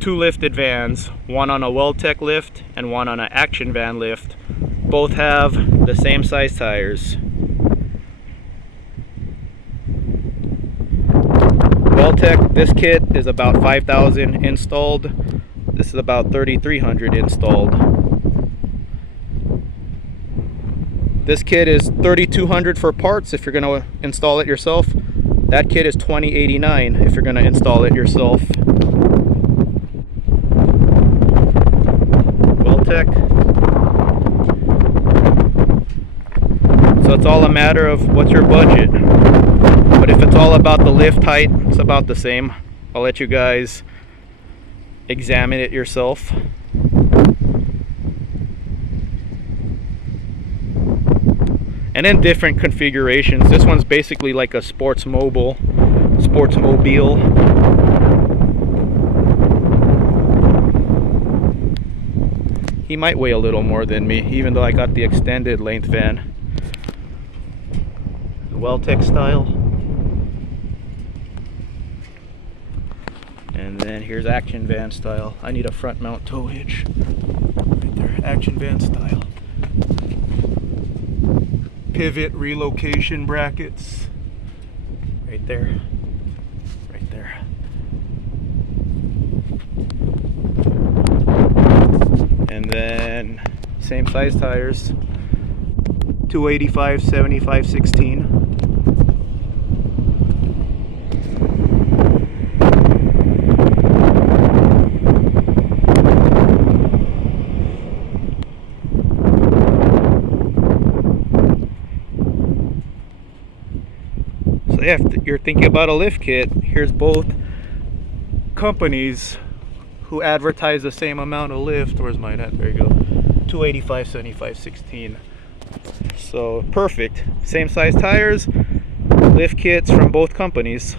two lifted vans, one on a Weldtec lift and one on an action van lift. Both have the same size tires. Weldtec, this kit is about 5,000 installed. This is about 3,300 installed. This kit is 3,200 for parts if you're going to install it yourself. That kit is 2,089 if you're going to install it yourself. Weldtec. So it's all a matter of what's your budget. But if it's all about the lift height, it's about the same. I'll let you guys examine it yourself. And in different configurations. This one's basically like a sportsmobile. He might weigh a little more than me, even though I got the extended length van. The Weldtec style. And then here's action van style. I need a front mount tow hitch. Right there, action van style. Pivot relocation brackets. Right there. Right there. And then same size tires. 285, 75, 16. So yeah, if you're thinking about a lift kit, here's both companies who advertise the same amount of lift. Where's mine at? There you go. 285, 75, 16. So perfect. Same size tires, lift kits from both companies.